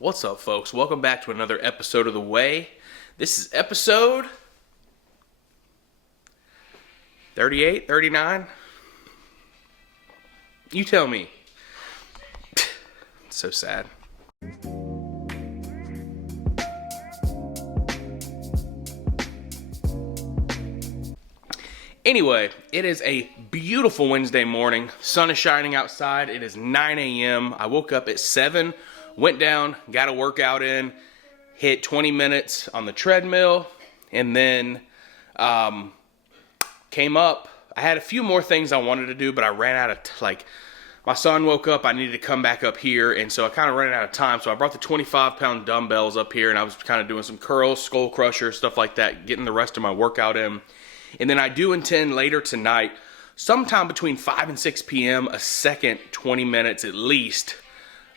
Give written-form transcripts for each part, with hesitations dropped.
What's up, folks? Welcome back to another episode of The Way. This is episode 38, 39? You tell me. It's so sad. Anyway, it is a beautiful Wednesday morning. Sun is shining outside. It is 9 a.m. I woke up at 7, went down, got a workout in, hit 20 minutes on the treadmill, and then came up. I had a few more things I wanted to do, but I ran out of, my son woke up, I needed to come back up here, and so I kind of ran out of time. So I brought the 25-pound dumbbells up here, and I was kind of doing some curls, skull crusher, stuff like that, getting the rest of my workout in. And then I do intend later tonight, sometime between 5 and 6 p.m., a second 20 minutes at least,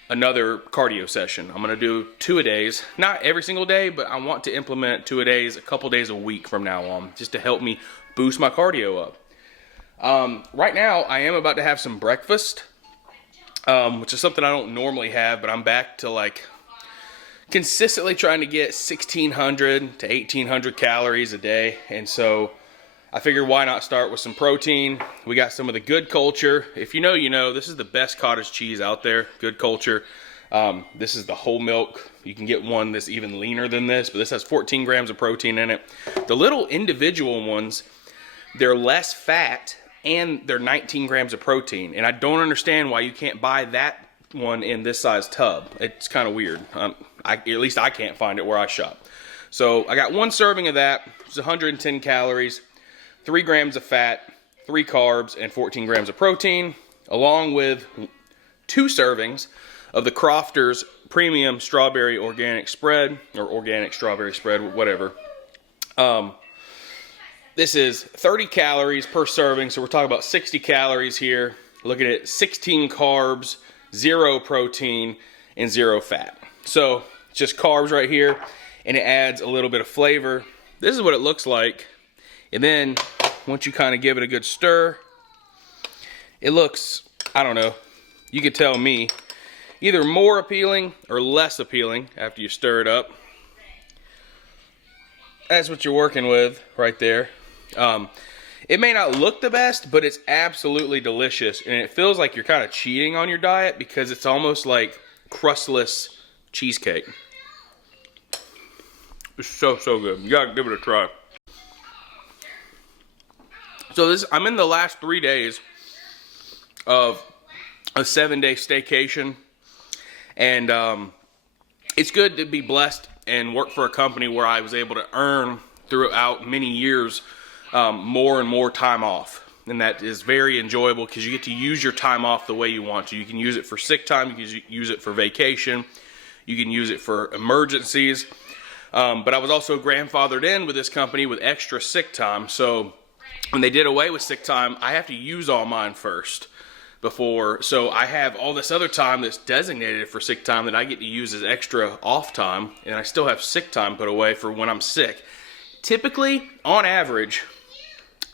another cardio session. I'm going to do 2-a-days. Not every single day, but I want to implement 2-a-days a couple days a week from now on, just to help me boost my cardio up. Right now, I am about to have some breakfast, which is something I don't normally have, but I'm back to consistently trying to get 1,600 to 1,800 calories a day. And so I figured why not start with some protein. We got some of the Good Culture. If you know, you know. This is the best cottage cheese out there, Good Culture. This is the whole milk. You can get one that's even leaner than this, but this has 14 grams of protein in it. The little individual ones, they're less fat and they're 19 grams of protein. And I don't understand why you can't buy that one in this size tub. It's kind of weird. At least I can't find it where I shop. So I got one serving of that. It's 110 calories. 3 grams of fat, 3 carbs, and 14 grams of protein, along with 2 servings of the Crofters Premium Strawberry Organic Spread, or Organic Strawberry Spread, whatever. This is 30 calories per serving, so we're talking about 60 calories here. Looking at 16 carbs, 0 protein, and 0 fat. So, it's just carbs right here, and it adds a little bit of flavor. This is what it looks like. And then, once you kind of give it a good stir, it looks, I don't know, you could tell me, either more appealing or less appealing after you stir it up. That's what you're working with right there. It may not look the best, but it's absolutely delicious. And it feels like you're kind of cheating on your diet because it's almost like crustless cheesecake. It's so good. You gotta give it a try. So I'm in the last 3 days of a 7-day staycation, and it's good to be blessed and work for a company where I was able to earn throughout many years more and more time off. And that is very enjoyable because you get to use your time off the way you want to. You can use it for sick time, you can use it for vacation, you can use it for emergencies. But I was also grandfathered in with this company with extra sick time, so when they did away with sick time, I have to use all mine first before. So I have all this other time that's designated for sick time that I get to use as extra off time, and I still have sick time put away for when I'm sick. Typically, on average,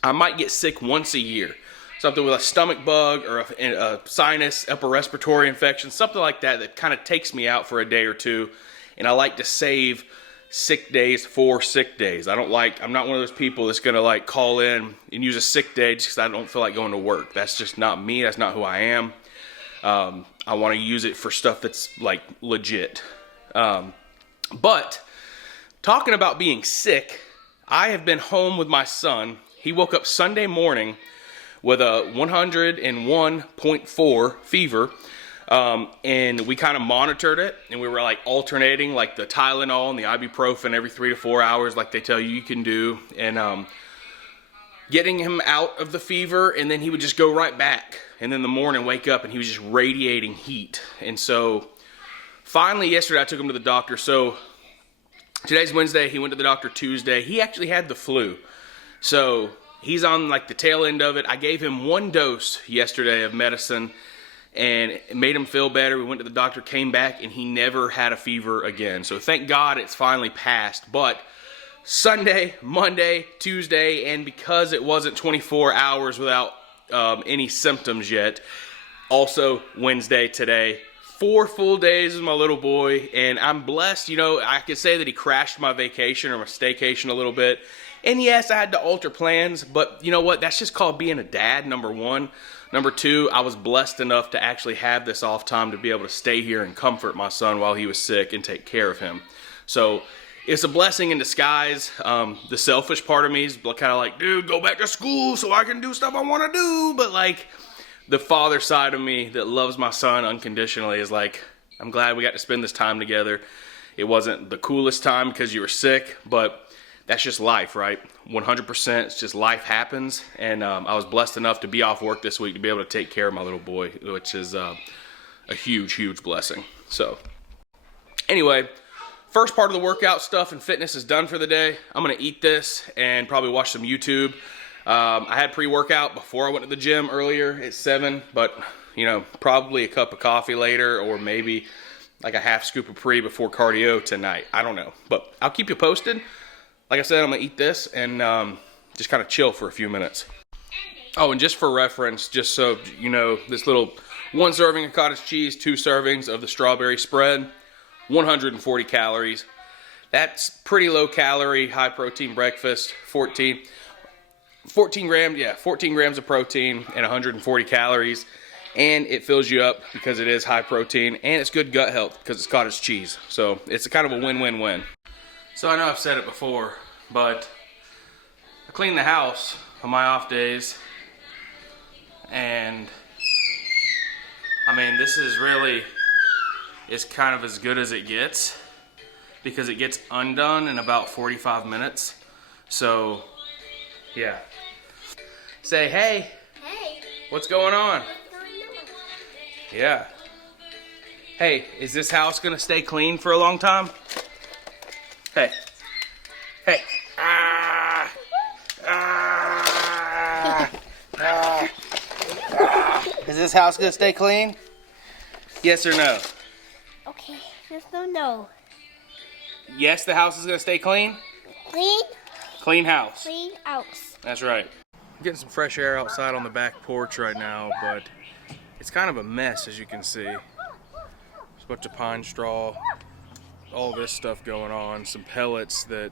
I might get sick once a year. Something with a stomach bug or a sinus, upper respiratory infection, something like that kind of takes me out for a day or two. And I like to save sick days for sick days. I'm not one of those people that's gonna call in and use a sick day just because I don't feel like going to work. That's just not me. That's not who I am. I want to use it for stuff that's legit. But talking about being sick, I have been home with my son. He woke up Sunday morning with a 101.4 fever. And we kind of monitored it, and we were alternating the Tylenol and the ibuprofen every 3 to 4 hours like they tell you can do, and getting him out of the fever, and then he would just go right back, and then in the morning wake up and he was just radiating heat. And so finally yesterday I took him to the doctor. So today's Wednesday, he went to the doctor Tuesday. He actually had the flu, so he's on the tail end of it. I gave him 1 dose yesterday of medicine, and it made him feel better. We went to the doctor, came back, and he never had a fever again. So thank God it's finally passed. But Sunday, Monday, Tuesday, and because it wasn't 24 hours without any symptoms yet, also Wednesday today, 4 full days with my little boy, and I'm blessed. You know, I could say that he crashed my vacation or my staycation a little bit. And yes, I had to alter plans, but you know what? That's just called being a dad, number one. Number two, I was blessed enough to actually have this off time to be able to stay here and comfort my son while he was sick and take care of him. So it's a blessing in disguise. The selfish part of me is kind of like, dude, go back to school so I can do stuff I want to do. But like, the father side of me that loves my son unconditionally is like, I'm glad we got to spend this time together. It wasn't the coolest time because you were sick, but that's just life, right? 100%, it's just life happens. And I was blessed enough to be off work this week to be able to take care of my little boy, which is a huge, huge blessing. So anyway, first part of the workout stuff and fitness is done for the day. I'm going to eat this and probably watch some YouTube. I had pre-workout before I went to the gym earlier at 7, but you know, probably a cup of coffee later, or maybe like a half scoop of pre before cardio tonight. I don't know, but I'll keep you posted. Like I said, I'm gonna eat this and just kind of chill for a few minutes. Oh, and just for reference, just so you know, this little 1 serving of cottage cheese, 2 servings of the strawberry spread, 140 calories. That's pretty low calorie, high protein breakfast. 14 grams of protein and 140 calories, and it fills you up because it is high protein, and it's good gut health because it's cottage cheese. So it's a kind of a win-win-win. So I know I've said it before, but I clean the house on my off days, and I mean, this is really, it's kind of as good as it gets because it gets undone in about 45 minutes. So yeah. Say, hey. Hey. What's going on? What's going on? Yeah. Hey, is this house gonna stay clean for a long time? Hey. Hey. Ah. Ah. Ah. Ah. Is this house gonna stay clean? Yes or no? Okay, just don't know. Yes, the house is gonna stay clean? Clean? Clean house. Clean house. That's right. I'm getting some fresh air outside on the back porch right now, but it's kind of a mess, as you can see. There's a bunch of pine straw, all this stuff going on, some pellets that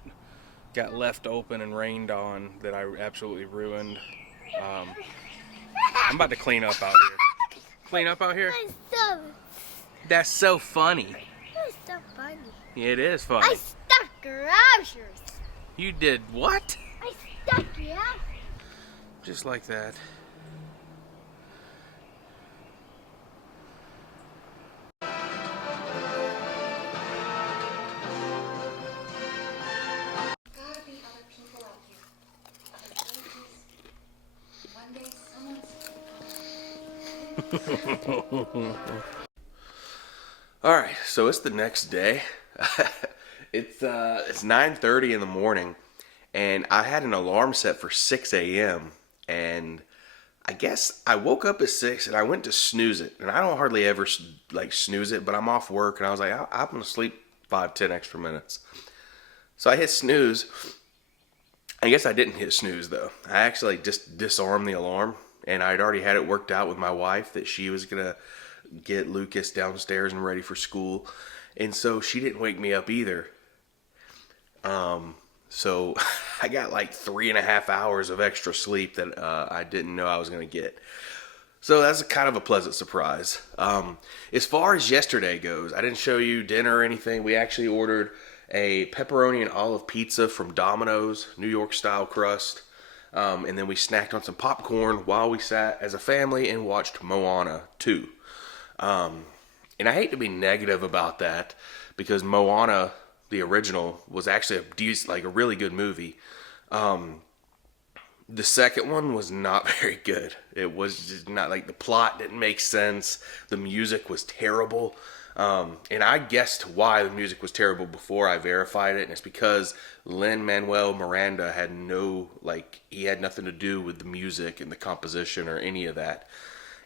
got left open and rained on that I absolutely ruined. I'm about to clean up out here. Clean up out here? That's so funny. That's so funny. It is funny. I stuck groceries. You did what? I stuck groceries. Just like that. All right, so it's the next day. It's 9:30 in the morning, and I had an alarm set for 6 a.m. and I guess I woke up at 6 and I went to snooze it, and I don't hardly ever like snooze it, but I'm off work and I was like, I'm gonna sleep 5-10 extra minutes. So I hit snooze. I guess I didn't hit snooze though. I actually just disarmed the alarm, and I'd already had it worked out with my wife that she was gonna get Lucas downstairs and ready for school, and so she didn't wake me up either. So I got like 3.5 hours of extra sleep that I didn't know I was gonna get. So that's kind of a pleasant surprise. As far as yesterday goes, I didn't show you dinner or anything. We actually ordered a pepperoni and olive pizza from Domino's, New York style crust. And then we snacked on some popcorn while we sat as a family and watched Moana 2. And I hate to be negative about that because Moana, the original, was actually a really good movie. The second one was not very good. It was just not, like, the plot didn't make sense. The music was terrible. And I guessed why the music was terrible before I verified it, and it's because Lin-Manuel Miranda had he had nothing to do with the music and the composition or any of that,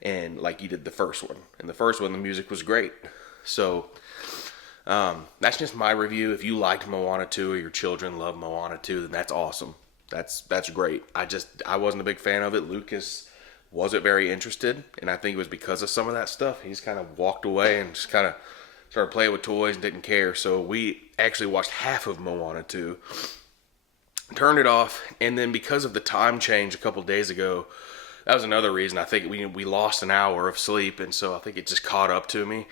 and like he did the first one. And the first one, the music was great. So that's just my review. If you liked Moana 2 or your children love Moana 2, then that's awesome. That's great. I wasn't a big fan of it. Lucas wasn't very interested, and I think it was because of some of that stuff. He just kind of walked away and just kind of started playing with toys and didn't care. So we actually watched half of Moana 2, turned it off, and then because of the time change a couple days ago, that was another reason. I think we lost an hour of sleep, and so I think it just caught up to me.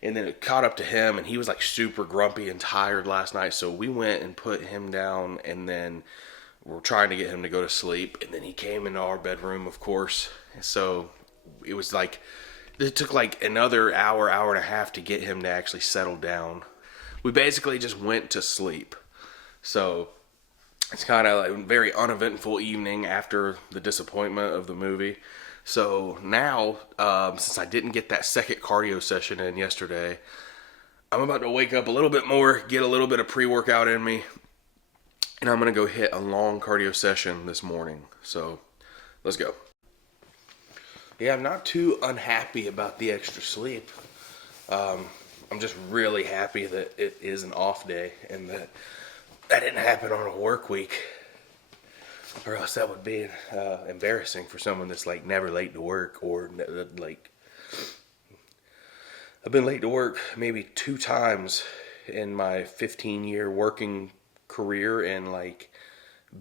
And then it caught up to him, and he was like super grumpy and tired last night. So we went and put him down, and then we're trying to get him to go to sleep. And then he came into our bedroom, of course. So it was like, it took like another hour, hour and a half to get him to actually settle down. We basically just went to sleep. So it's kind of like a very uneventful evening after the disappointment of the movie. So now, since I didn't get that second cardio session in yesterday, I'm about to wake up a little bit more, get a little bit of pre-workout in me, and I'm going to go hit a long cardio session this morning. So let's go. Yeah, I'm not too unhappy about the extra sleep. I'm just really happy that it is an off day and that didn't happen on a work week. Or else that would be embarrassing for someone that's like never late to work, or like I've been late to work maybe 2 times in my 15-year working career, and like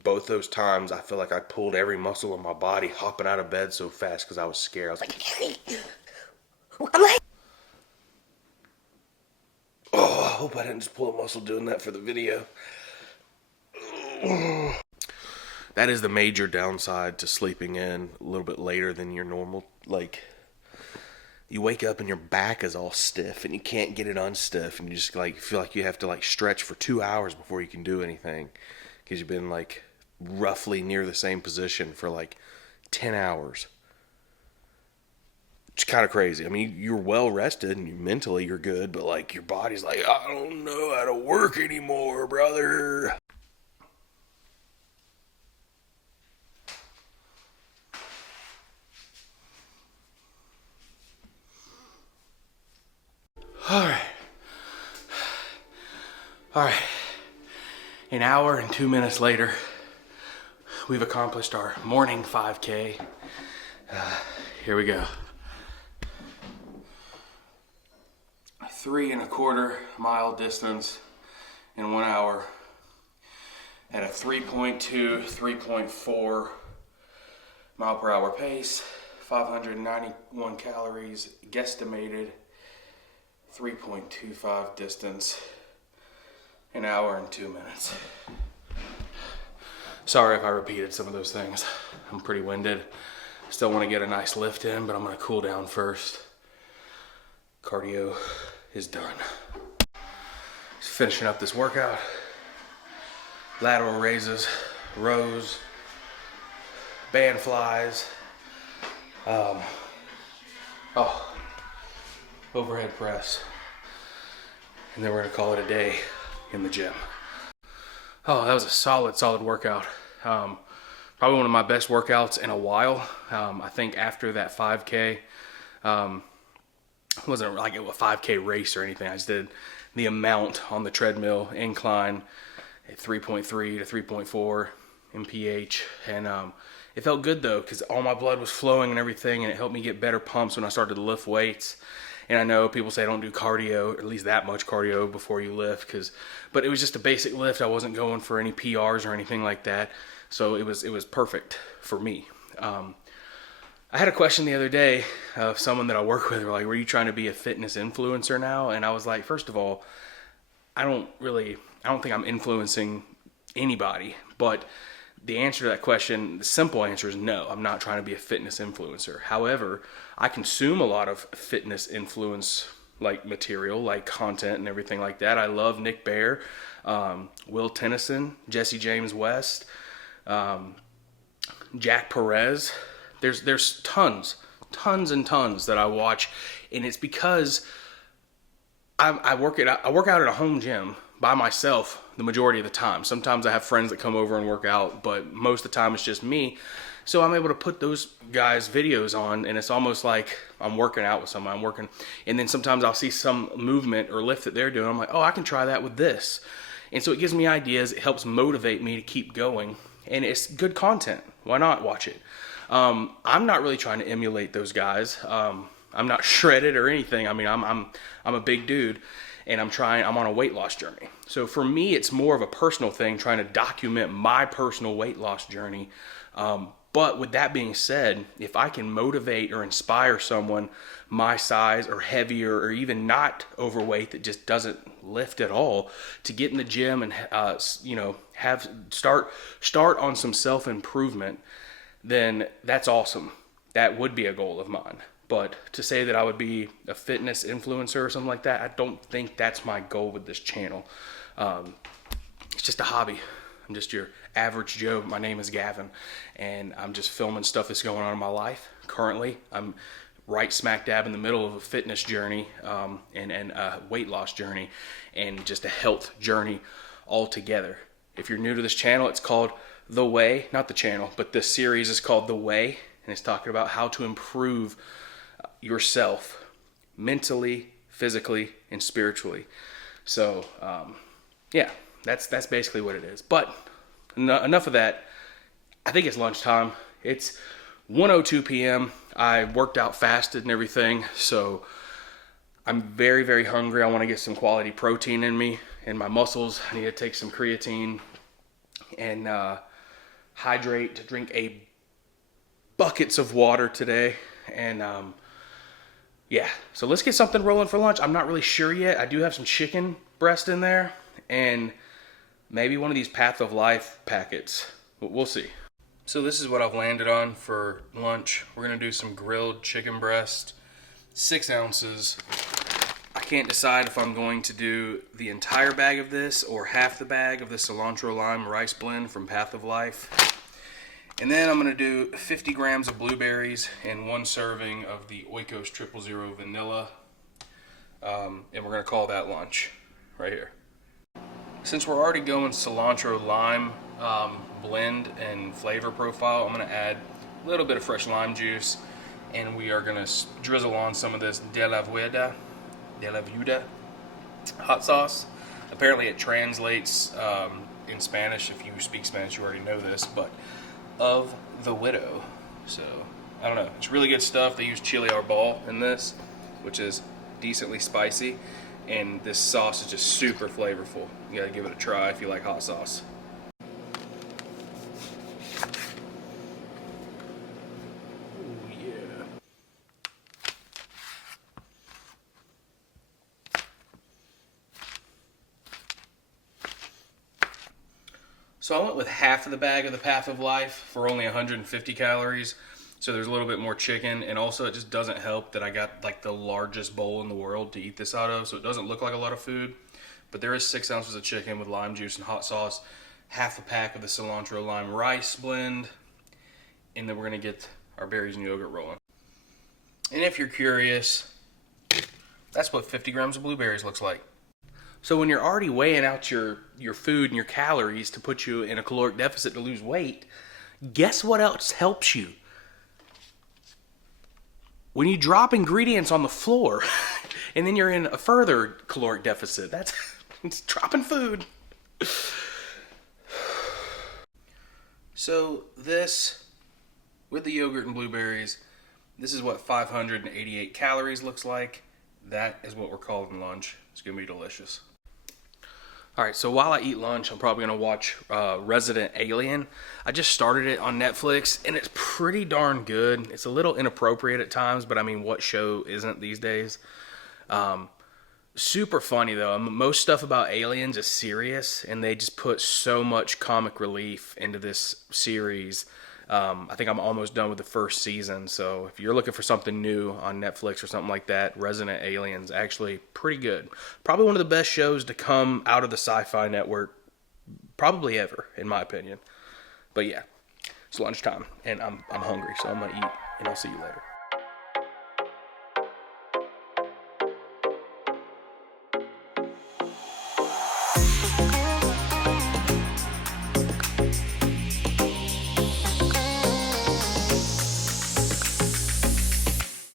both those times I feel like I pulled every muscle in my body hopping out of bed so fast because I was scared. I was like, I'm like, oh, I hope I didn't just pull a muscle doing that for the video. That is the major downside to sleeping in a little bit later than your normal. Like, you wake up and your back is all stiff and you can't get it unstiff, and you just like feel like you have to like stretch for 2 hours before you can do anything because you've been like roughly near the same position for like 10 hours. It's kind of crazy. I mean, you're well rested and mentally you're good, but like your body's like, I don't know how to work anymore, brother. All right. An hour and 2 minutes later, we've accomplished our morning 5K. Here we go. 3.25 mile distance in 1 hour at a 3.2, 3.4 mile per hour pace, 591 calories, guesstimated 3.25 distance, an hour and 2 minutes. Sorry if I repeated some of those things. I'm pretty winded. Still want to get a nice lift in, but I'm going to cool down first. Cardio is done. Just finishing up this workout. Lateral raises, rows, band flies, overhead press, and then we're gonna call it a day in the gym. Oh, that was a solid workout. Probably one of my best workouts in a while. I think after that 5K, it wasn't like a 5K race or anything. I just did the amount on the treadmill incline at 3.3 to 3.4 mph, and it felt good though because all my blood was flowing and everything, and it helped me get better pumps when I started to lift weights. And I know people say don't do cardio, or at least that much cardio before you lift, but it was just a basic lift. I wasn't going for any PRs or anything like that, so it was perfect for me. I had a question the other day of someone that I work with. They're like, were you trying to be a fitness influencer now? And I was like, first of all, I don't think I'm influencing anybody, but the answer to that question, the simple answer is no, I'm not trying to be a fitness influencer. However, I consume a lot of fitness influence like material, like content and everything like that. I love Nick Bare, Will Tennyson, Jesse James West, Jack Perez. There's tons and tons that I watch, and it's because I work out at a home gym by myself the majority of the time. Sometimes I have friends that come over and work out, but most of the time it's just me. So I'm able to put those guys' videos on, and it's almost like I'm working out with someone. I'm working, and then sometimes I'll see some movement or lift that they're doing. I'm like, oh, I can try that with this. And so it gives me ideas. It helps motivate me to keep going, and it's good content. Why not watch it? I'm not really trying to emulate those guys. I'm not shredded or anything. I mean, I'm a big dude, and I'm on a weight loss journey. So for me, it's more of a personal thing, trying to document my personal weight loss journey. But with that being said, if I can motivate or inspire someone my size or heavier or even not overweight that just doesn't lift at all to get in the gym and start on some self-improvement, then that's awesome. That would be a goal of mine. But to say that I would be a fitness influencer or something like that, I don't think that's my goal with this channel. It's just a hobby. I'm just your average Joe. My name is Gavin, and I'm just filming stuff that's going on in my life. Currently, I'm right smack dab in the middle of a fitness journey and a weight loss journey and just a health journey altogether. If you're new to this channel, it's called The Way, not the channel, but this series is called The Way, and it's talking about how to improve yourself mentally, physically, and spiritually. So, yeah, that's basically what it is. But enough of that. I think it's lunchtime. It's 1:02 p.m. I worked out, fasted, and everything, so I'm very, very hungry. I want to get some quality protein in me, in my muscles. I need to take some creatine and hydrate, drink buckets of water today, and yeah, so let's get something rolling for lunch. I'm not really sure yet. I do have some chicken breast in there, and maybe one of these Path of Life packets. We'll see. So this is what I've landed on for lunch. We're going to do some grilled chicken breast, 6 ounces. I can't decide if I'm going to do the entire bag of this or half the bag of the cilantro lime rice blend from Path of Life. And then I'm going to do 50 grams of blueberries and 1 serving of the Oikos 000 vanilla. And we're going to call that lunch right here. Since we're already going cilantro lime blend and flavor profile, I'm going to add a little bit of fresh lime juice, and we are going to drizzle on some of this De La Viuda hot sauce. Apparently it translates in Spanish. If you speak Spanish, you already know this, but of the widow. So I don't know, it's really good stuff. They use chile arbol in this, which is decently spicy, and this sauce is just super flavorful. You gotta give it a try if you like hot sauce. Ooh, yeah. So I went with half of the bag of the Path of Life for only 150 calories. So there's a little bit more chicken, and also it just doesn't help that I got like the largest bowl in the world to eat this out of, so it doesn't look like a lot of food. But there is 6 ounces of chicken with lime juice and hot sauce, half a pack of the cilantro lime rice blend, and then we're gonna get our berries and yogurt rolling. And if you're curious, that's what 50 grams of blueberries looks like. So when you're already weighing out your food and your calories to put you in a caloric deficit to lose weight, guess what else helps you? When you drop ingredients on the floor and then you're in a further caloric deficit, it's dropping food. So this, with the yogurt and blueberries, this is what 588 calories looks like. That is what we're calling lunch. It's gonna be delicious. All right, so while I eat lunch, I'm probably going to watch Resident Alien. I just started it on Netflix, and it's pretty darn good. It's a little inappropriate at times, but I mean, what show isn't these days? Super funny, though. Most stuff about aliens is serious, and they just put so much comic relief into this series. I think I'm almost done with the first season, so if you're looking for something new on Netflix or something like that, Resident Alien's actually pretty good. Probably one of the best shows to come out of the Sci-Fi Network, probably ever, in my opinion. But yeah, it's lunchtime, and I'm hungry, so I'm going to eat, and I'll see you later.